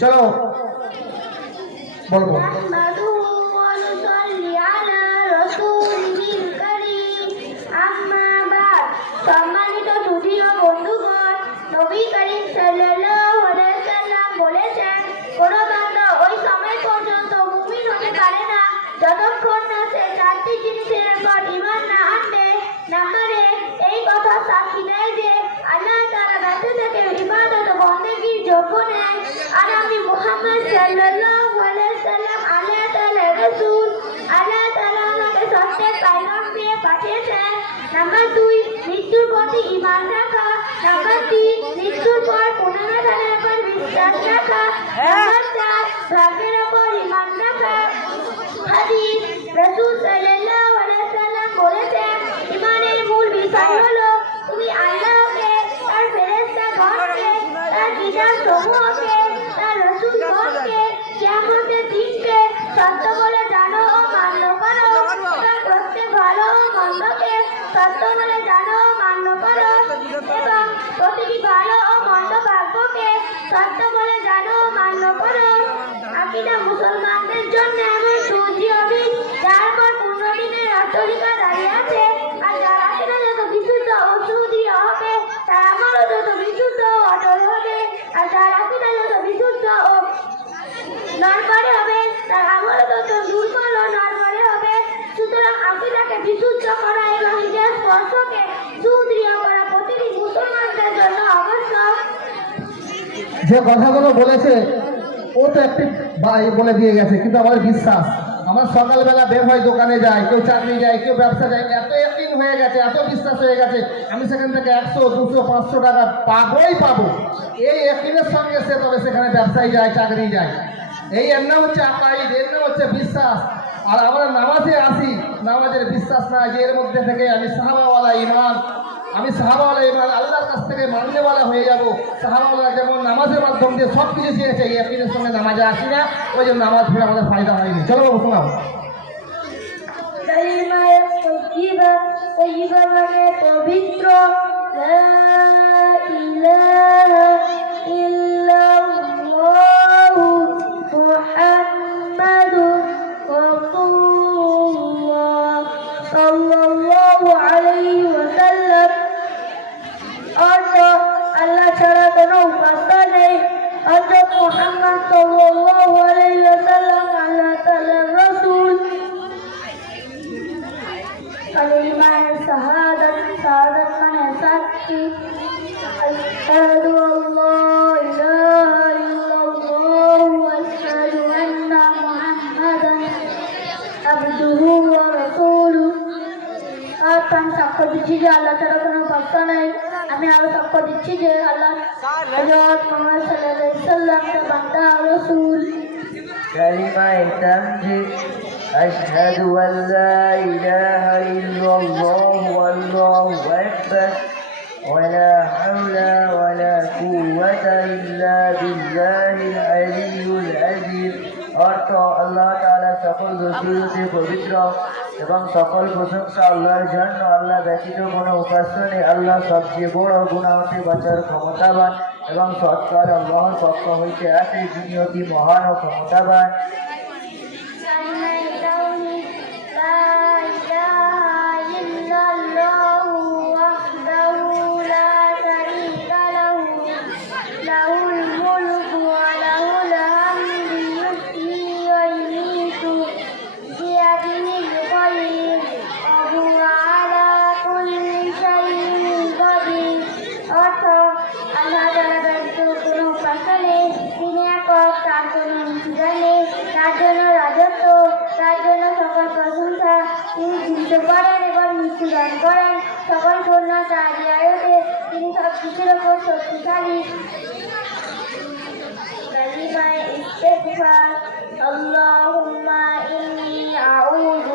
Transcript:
চলো বলব যে আল্লাহ তাআলা ব্যক্তি থেকে ইবাদত ও বন্দেগীর যোগ্য আর আমি মুহাম্মদ সাল্লাল্লাহু আলাইহি সাল্লাম আল্লাহ তাআলার রাসূল আল্লাহ তাআলা আমাকে সত্যের পয়গাম দিয়ে পাঠিয়েছেন নাম্বার দুই মৃত্যুর সত্য বলে জানো ও মান্য করো। প্রত্যেক ভালো ও মন্দকে সত্য বলে জানো ও মান্য করো। এবং প্রতিটি ভালো ও মন্দ ভাগ্যকে সত্য যে কথাগুলো বলেছে, ও তো একটি ভাই বলে দিয়ে গেছে, কিন্তু আমার বিশ্বাস, আমার সকালবেলা বের হয় দোকানে যায়, কেউ চাকরি যায়, কেউ ব্যবসা যায়, এত একদিন হয়ে গেছে, এত বিশ্বাস হয়ে গেছে, আমি সেখান থেকে একশো, দুশো, পাঁচশো টাকা পাবোই পাবো। এই একদিনের সঙ্গে সে তবে সেখানে ব্যবসায় যায়, চাকরি যায়। এই এর নাম হচ্ছে আকাইদ, এর নাম হচ্ছে বিশ্বাস। আর আমরা নামাজে আসি নামাজের বিশ্বাস না যে এর মধ্যে থেকে আমি সাহাবাওয়ালা ইমান আমি সাহাবাওয়ালা ইমান আল্লাহর কাছ থেকে মানলেওয়ালা হয়ে যাব। সাহাবাওয়ালা যেমন নামাজের মাধ্যম দিয়ে সব কিছু শিখেছে, এই একদিনের সঙ্গে নামাজে আসি না, ওই জন্য নামাজ পড়ে আমাদের ফায়দা হয়নি। চলো বাবু, শোনাও। মানে পবিত্র। হযরত মুহাম্মদ সাল্লাল্লাহু আলাইহি ওয়াসাল্লাম আল্লাহ তাআলার রাসূল কালিমায়ে শাহাদাত শাহাদাত মানে সাক্ষী আশহাদু আল্লা ইলাহা ইল্লাল্লাহ ওয়া আশহাদু আন্না মুহাম্মাদান আবদুহু ওয়া রাসূলুহু আর আমি সাক্ষ্য দিচ্ছি যে আল্লাহ ছাড়া কোনো ভক্ত নেই আমি আরো সাক্ষ্য দিচ্ছি যে আল্লাহ হযরত মুহাম্মদ সাল্লাল্লাহু আলাইহি সাল্লাম তার বান্দা ও রাসূল كلمة تمجد أشهد أن لا إله إلا الله والله أكبر ولا حول ولا قوة إلا بالله العلي العظيم অর্থ আল্লাহ তাআলা সকল দোষীতে পবিত্র এবং সকল প্রশংসা আল্লাহর জন্য। আল্লাহ ব্যতীত কোনো উপাস্য নেই। আল্লাহ সবচেয়ে বড় গুণাহতে বাঁচার ক্ষমতাবান এবং সৎকার আল্লাহর পক্ষ হইতে আছে। যিনি অতি মহান ও ক্ষমতাবান। তার জন্য রাজত্ব, তার জন্য সকল প্রশংসা। তিনি জীবিত করেন এবং মৃত্যুদান করেন। সকল কন্যা তার তিনি সব কিছুর ওপর শক্তিশালী। কালিমায়ে ইস্তেগফার আল্লাহ।